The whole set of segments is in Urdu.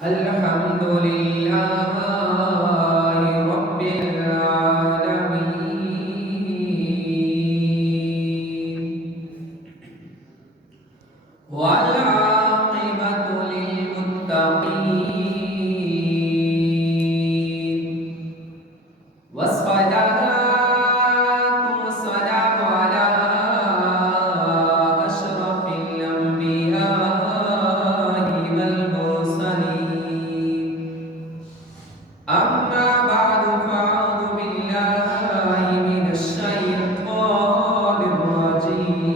الحمد لله رب العالمين والعاقبة للمتقين والصلاة والسلام على أشرف الأنبياء والمرسلين أما بعد فأعوذ بالله من الشيطان الرجيم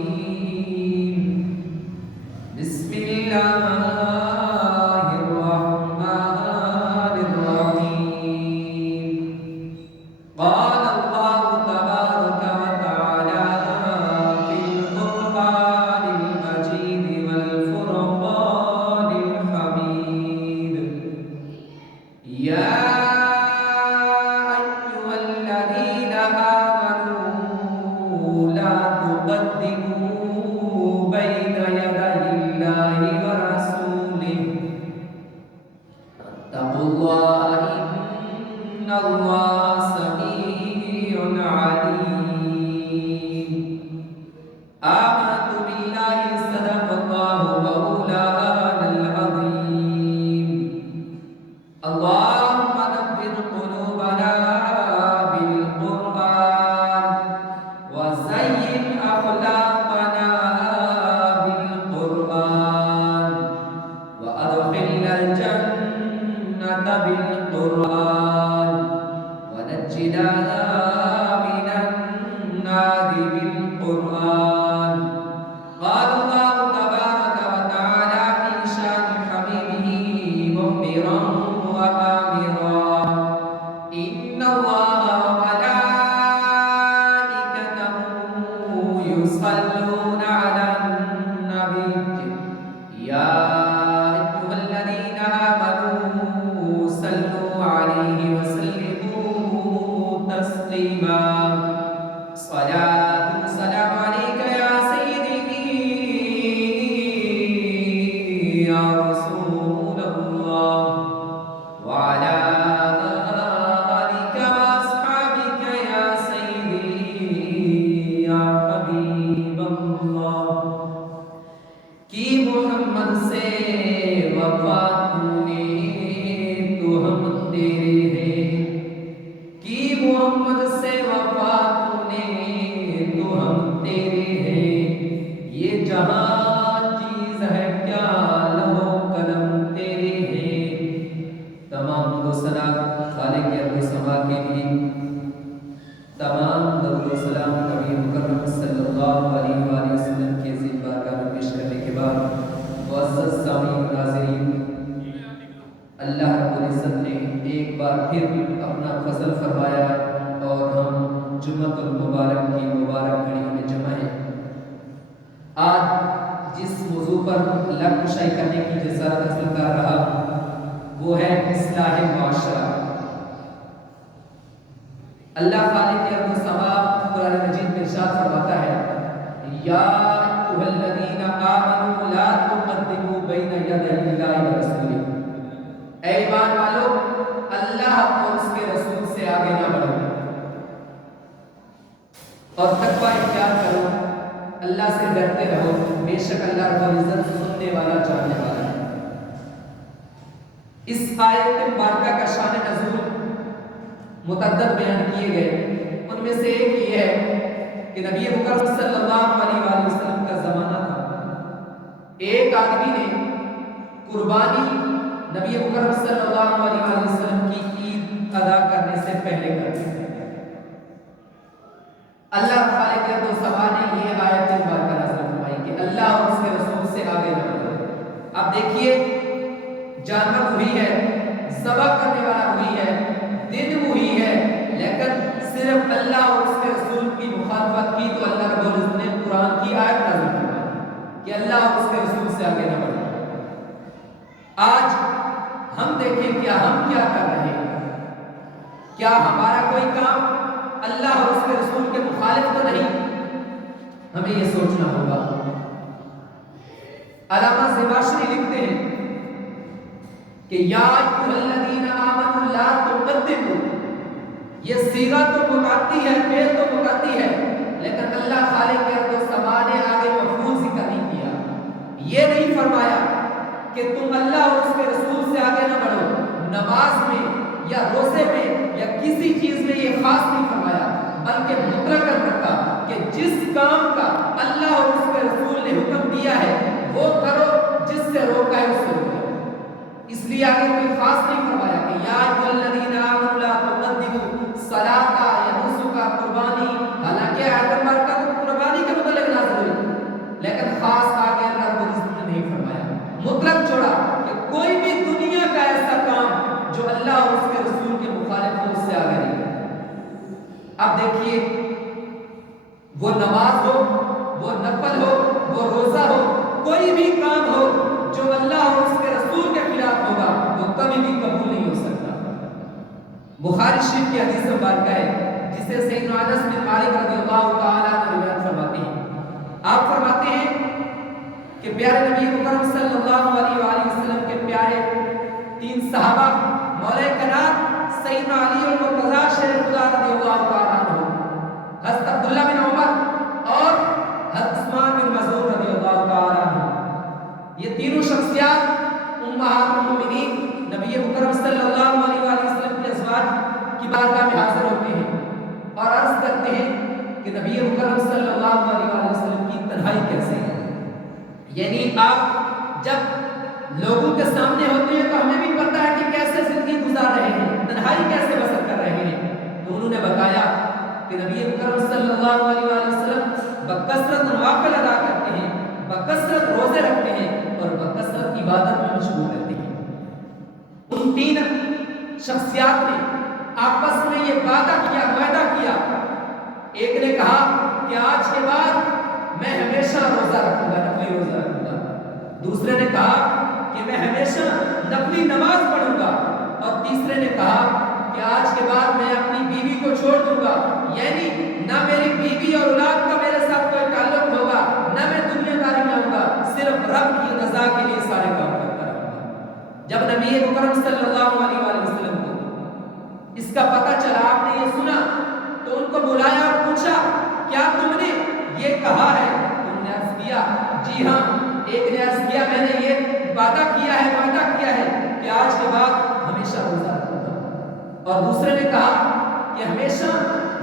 بسم الله الرحمن الرحيم قال الله تبارك وتعالى في القرآن المجيد والفرقان الحميد يا أيها الذين آمنوا لا تقدموا بين يدي الله ورسوله اتقوا الله إن الله سميع عليم آمنت بالله صدق الله مولانا العظيم اللهم نبّر قلوبنا بالقرآن وزين أخلاقنا بالقرآن وأدخلنا الجنة بالقرآن ونجنا من النار بالقرآن قال الله تبارك وتعالى في شان حبيبه مخبرا وآمرا إن الله وملائكته يصلون على النبي يا أيها الذين آمنوا صلوا عليه وسلموا تسليما صلاة وسلام عليك يا سيدي يا رسول الله وعلى آلك وأصحابك يا سيدي يا حبيب الله کہ محمد سے وفا نے تو ہم تیرے ہیں کہ محمد سے وفا نے تو ہم تیرے ہیں یہ جہاں چیز ہے کیا لہو قلم تیرے ہیں تمام درود و سلام خالق ارض و سما کے لیے تمام درود و سلام نبی مکرم صلی اللہ علیہ وآلہ وسلم کے عظیم بارگاہ میں پیش کرنے کے بعد معزز سامعین و ناظرین اللہ رب العزت نے ایک بار پھر اپنا فضل فرمایا اور ہم جمعۃ المبارک کی مبارک گھڑی میں جمع ہیں آج جس موضوع پر لب کشائی کرنے کی جسارت حاصل کر رہا وہ ہے اصلاح معاشرہ اللہ خالق ارض و سما قرآن مجید میں ارشاد فرماتا ہے یا ایھا الذین آمنوا لا تقدموا بین یدی اللہ ورسولہ اے ایمان والو اللہ اور اس کے رسول سے آگے نہ بڑھو اور تقوی اختیار کرو اللہ سے ڈرتے رہو بے شک اللہ رب العزت سننے والا جاننے والا ہے اس آیت مبارکہ کا شان نزول متعدد بیان کیے گئے ان میں سے ایک یہ ہے کہ نبی مکرم صلی اللہ علیہ وآلہ وسلم کا زمانہ تھا ایک آدمی نے قربانی نبی مکرم صلی اللہ علیہ وآلہ وسلم کی عید ادا کرنے سے پہلے کر دی اللہ خالق ارض و سما نے یہ آیت مبارکہ نازل فرمائی کہ اللہ اور اس کے رسول سے آگے نہ بڑھو اب دیکھیے جانور وہی ہے ذبح کرنے والا وہی ہے دن وہی ہے لیکن صرف اللہ اور اس کے رسول کی مخالفت کی تو اللہ رب العزت نے قرآن کی آیت نازل فرمائی کہ اللہ اور اس کے رسول سے آگے نہ بڑھو آج ہم دیکھیں کیا ہم کیا کر رہے ہیں کیا ہمارا کوئی کام اللہ اور اس کے رسول کے مخالف تو نہیں ہمیں یہ سوچنا ہوگا۔ علامہ زماشری لکھتے ہیں کہ یا ایھا الذین آمنوا لا تقدموا، یہ صیغہ تو مقاتی ہے، فعل تو مقاتی ہے، لیکن اللہ خالق ارض و سما نے آگے مفعول ذکر نہیں کیا۔ یہ نہیں فرمایا کہ تم اللہ اور اس کے رسول سے آگے نہ بڑھو، نماز میں یا روزے میں یا کسی چیز میں یہ خاص نہیں فرمایا، بلکہ مطلقاً رکھا کہ جس کام کا اللہ اور اس کے رسول نے حکم دیا ہے وہ کرو، جس سے روکا ہے اس سے روکو۔ اس لیے آگے کوئی خاص نہیں فرمایا کہ یا ایھا الذین آمنوا لا تقدموا صلاۃ یا نسک قربانی، حالانکہ آیت مبارکہ تو قربانی کے متعلق نازل ہوئی، لیکن خاص آگے اللہ رب العزت نے نہیں فرمایا، مطلق چھوڑا کہ کوئی بھی دنیا کا ایسا کام جو اللہ اور اس کے رسول کے مخالف ہو اس سے آگے نہیں کرنا۔ اب دیکھیے، وہ نماز ہو، وہ نفل ہو، وہ روزہ ہو، کوئی بھی کام ہو جو اللہ اور اس کے رسول کے خلاف ہوگا وہ کبھی بھی قبول نہیں ہو سکتا۔ بخاری شریف کی حدیث مبارکہ ہے جسے سیدنا انس بن مالک رضی اللہ تعالی عنہ روایت فرماتے ہیں۔ آپ فرماتے ہیں کہ پیارے نبی مکرم صلی اللہ علیہ وآلہ وسلم کے پیارے 3 صحابہ مولا کائنات سیدنا علی المرتضی شیر خدا رضی اللہ تعالی عنہ، حضرت عبداللہ بن عمر اور حضرت عثمان بن مظعون رضی اللہ تعالی عنہ، یہ تینوں شخصیات امہات المومنین نبی مکرم صلی اللہ علیہ وآلہ وسلم کے ازواج کی بارگاہ میں حاضر ہوتے ہیں اور عرض کرتے ہیں کہ نبی مکرم صلی اللہ علیہ وآلہ وسلم کی تنہائی کیسے ہے، یعنی آپ جب لوگوں کے سامنے ہوتے ہیں تو ہمیں بھی پتہ ہے کہ کیسے زندگی گزار رہے ہیں، تنہائی کیسے بسر کر رہے ہیں۔ تو انہوں نے بتایا کہ نبی مکرم صلی اللہ علیہ وآلہ وسلم بکثرت نوافل ادا کرتے ہیں، بکثرت روزے رکھتے ہیں اور بکثرت عبادت میں مشغول رہتے ہیں۔ ان 3 شخصیات نے آپس میں یہ وعدہ کیا، ایک نے کہا کہ آج کے بعد میں ہمیشہ روزہ رکھوں گا، نفلی روزہ رکھوں گا، دوسرے نے کہا کہ میں ہمیشہ نفلی نماز پڑھوں گا، اور تیسرے نے کہا کہ آج کے بعد میں اپنی بیوی کو چھوڑ دوں گا، یعنی نہ میری بیوی اور اولاد کا میرے ساتھ کوئی تعلق ہوگا، نہ میں دنیا داری میں ہوں گا، صرف رب کی رضا کے لیے سارے کام کرتا رہوں گا۔ جب نبی مکرم صلی اللہ علیہ وآلہ وسلم کو اس کا پتہ چلا، آپ نے یہ سنا، تو ان کو بلایا اور پوچھا کیا تم نے یہ کہا ہے؟ تم نے عرض کیا جی ہاں۔ ایک نے عرض کیا میں نے یہ وعدہ کیا ہے کہ آج کے بعد ہمیشہ روزہ رکھوں گا، اور دوسرے نے کہا کہ ہمیشہ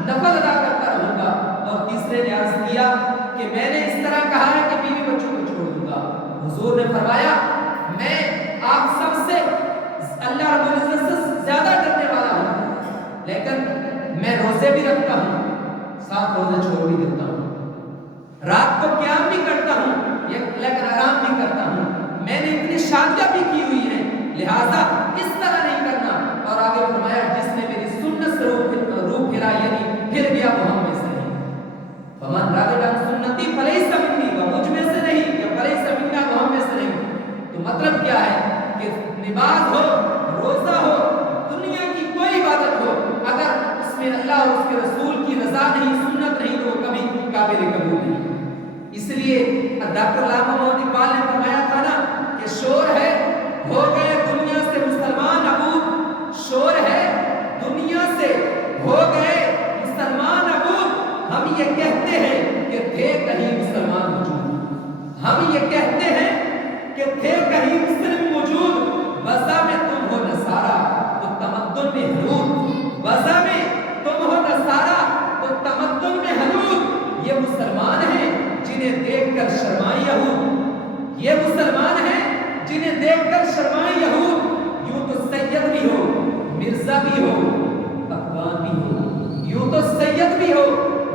نفل ادا کرتا رہوں گا، اور تیسرے نے عرض کیا کہ میں نے اس طرح کہا ہے کہ بیوی بچوں کو چھوڑ دوں گا۔ حضور نے فرمایا میں آپ سب سے اللہ رب العزت سے زیادہ ڈرنے والا ہوں، لیکن میں روزے بھی رکھتا ہوں، ساتھ روزے چھوڑ بھی دیتا ہوں، رات کو قیام بھی کرتا ہوں لیکن آرام بھی کرتا ہوں، میں نے اتنی شادیاں بھی کی ہوئی ہیں، لہذا اس طرح نہیں کرنا۔ اور آگے فرمایا جس نے میری سنت سے روح پھرا یعنی پھر گیا وہ ہم میں سے نہیں، فمن راغب عن سنتی فلیس منی، وہ مجھ میں سے نہیں، یا فلیس منی وہ ہم میں سے نہیں۔ تو مطلب کیا ہے کہ نماز ہو، روزہ ہو، دنیا کی کوئی عبادت ہو، اگر اس میں اللہ اور اس کے رسول کی رضا نہیں، سنت نہیں، تو وہ کبھی قابل قبول نہیں۔ اس لیے ڈاکٹر علامہ محمد اقبال نے فرمایا تھا نا کہ شور ہے ہو گئے دنیا سے مسلمان عبود، شور ہے دنیا سے ہو گئے مسلمان عبود، ہم یہ کہتے ہیں کہ تھے کہیں مسلمان موجود، ہم یہ کہتے ہیں کہ تھے کہیں مسلم موجود، وضع میں تم ہو نصارا تو تمدن میں حنود، وضع میں تم ہو نصارا تو تمدن میں حنود، یہ مسلمان ہیں جنہیں دیکھ کر شرمائے یہود، یہ مسلمان ہیں جنہیں دیکھ کر شرمائے یہود، یوں تو سید بھی ہو مرزا بھی ہو افغان بھی ہو، یوں تو سید بھی ہو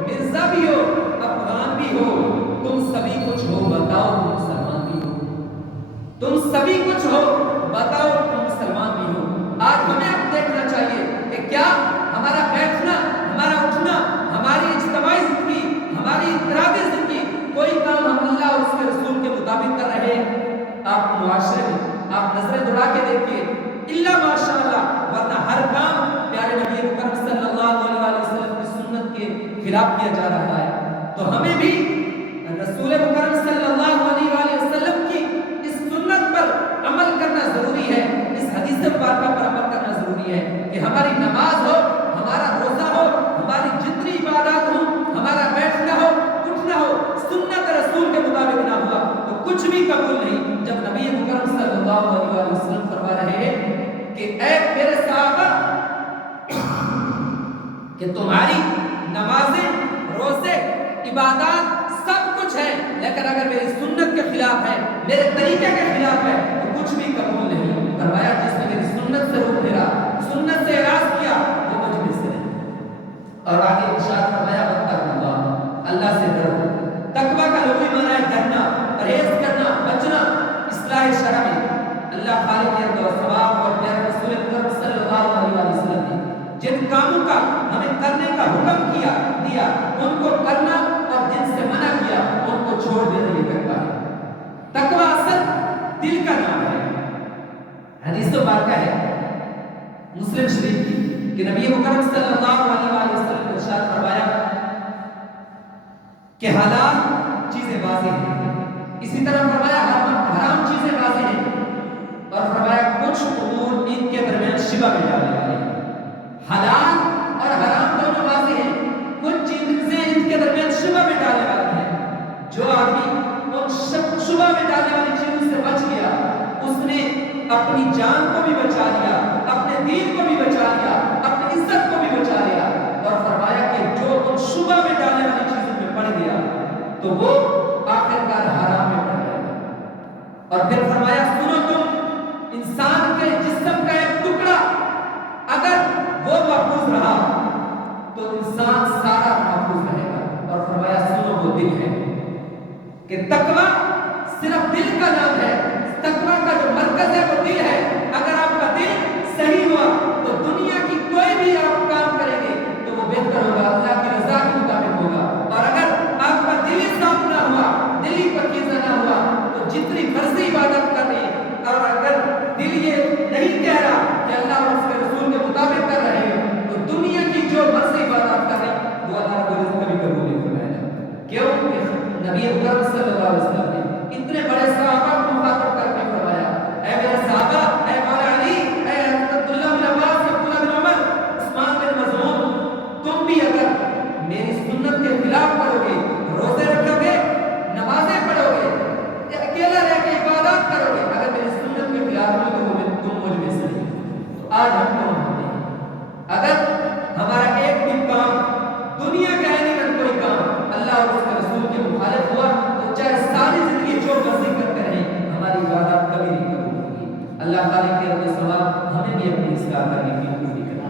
مرزا بھی ہو افغان بھی ہو، تم سبھی کچھ ہو بتاؤ تم مسلمان بھی ہو، تم سبھی کچھ ہو بتاؤ تم مسلمان بھی ہو۔ آج ہمیں اب دیکھنا چاہیے کہ کیا ہمارا بیٹھنا، ہمارا اٹھنا، ہماری اجتماعی زندگی، ہماری انفرادی زندگی، کوئی کام ہم اللہ اور اس کے رسول کے مطابق کر رہے ہیں؟ آپ معاشرے میں آپ نظریں دوڑا کے دیکھیے، الا ماشاء اللہ، ورنہ ہر کام پیارے نبی مکرم صلی اللہ علیہ وسلم کی سنت کے خلاف کیا جا رہا ہے۔ تو ہمیں بھی مکرم صلی اللہ علیہ وآلہ وسلم کی اس سنت پر عمل کرنا ضروری ہے، اس حدیث مبارکہ پر عمل کرنا ضروری ہے کہ ہماری نماز ہو، ہمارا روزہ ہو، ہماری جتنی عبادات ہو، ہمارا بیٹھنا ہو، اٹھنا ہو، سنت رسول کے مطابق نہ ہوا تو کچھ بھی قبول نہیں۔ جب نبی مکرم صلی اللہ علیہ وآلہ وسلم فرما رہے ہیں کہ اے میرے صحابہ کہ تمہاری نمازیں، روزے، عبادات سب کچھ ہے، لیکن اگر میری سنت کے خلاف ہے، میرے طریقے کے خلاف ہے تو کچھ بھی قبول نہیں۔ فرمایا جس نے میری سنت سے روک پھیرا، سنت سے اعراض کیا، وہ مجھ میں سے نہیں۔ اور آگے ارشاد فرمایا واتقوا اللہ، اللہ سے ڈرو۔ تقویٰ کا لغوی معنی ہے ڈرنا، پرہیز کرنا، بچنا، اصلاح شرع میں اللہ خالق ارض و ثواب اور پیارے رسول اکرم صلی اللہ علیہ وسلم نے جن کاموں کا ہمیں کرنے کا حکم کیا دیا ان کو کرنا، اور جن سے منع کیا ان کو چھوڑ دینا، یہ تقویٰ ہے۔ تقویٰ اصل دل کا نام ہے۔ حدیث تو مبارکہ ہے مسلم شریف کی کہ نبی مکرم صلی اللہ علیہ وسلم نے ارشاد فرمایا کہ حلال چیزیں واضح ہیں، اسی طرح فرمایا حرام چیزیں واضح ہیں، اور فرمایا کچھ امور ان کے درمیان شبہ میں ڈالنے والے ہیں۔ حلال اور حرام دونوں واضح ہیں، کچھ چیزیں ان کے درمیان شبہ میں ڈالنے والی ہیں۔ جو آدمی ان شبہ میں ڈالنے والی چیزوں سے بچ گیا، اس نے اپنی جان کو بھی بچا لیا، اپنے دین کو بھی بچا لیا، اپنی عزت کو بھی بچا لیا۔ اور فرمایا کہ جو ان شبہ میں ڈالنے والی چیزوں میں پڑ گیا تو وہ آخرکار حرام میں پڑ جائے گا۔ اور پھر فرمایا سنو تم، انسان کے جسم کا ایک ٹکڑا اگر وہ محفوظ رہا تو انسان سارا محفوظ رہے گا۔ اور فرمایا سنو وہ دل ہے کہ تقویٰ صرف دل کا نام ہے، تقویٰ کا جو مرکز ہے وہ دل ہے۔ اگر آپ کا دل صحیح ہوا تو دنیا کی کوئی بھی آپ کام کریں گے تو وہ بہتر ہوگا، اللہ کی رضا کے مطابق ہوگا۔ اور اگر آپ کا دل ہی صاف نہ ہوا، دل ہی پاکیزہ نہ ہوا تو جتنی فرضی عبادت کر رہے ہیں، اور اگر دل یہ نہیں کہہ رہا کہ اللہ اور اس کے رسول کے مطابق کر رہے ہیں تو دنیا کی جو مرضی عبادت کر رہے ہیں وہ اللہ رب العزت کبھی قبول نہیں فرمائے گا۔ کیوں؟ نبی اکرم صلی اللہ علیہ وسلم نے اتنے بڑے صحابہ کو مخاطب کر کے فرمایا اے میرے صحابہ، اے مولا علی، اے عبداللہ بن عباس، عبداللہ بن عمر، عثمان بن مظعون، تم بھی اگر میری سنت کے خلاف کرو گے، روزے رکھو گے، نمازیں پڑھو گے، اکیلا رہ کے عبادات کرو گے، اگر میری سنت کے خلاف ہو تو تم مجھ میں سے نہیں۔ تو آج ہم کون ہوتے ہیں؟ اگر ہمارا ایک بھی کام دنیا کا ہے لیکن کوئی کام اللہ اور اس کے رسول کے مخالف ہوا تو چاہے ساری زندگی جو مرضی کرتے رہیں ہماری عبادات کبھی نہیں قبول ہوگی۔ اللہ خالق کے رضا ثواب ہمیں بھی اپنی اصلاح کرنے کی توفیق عطا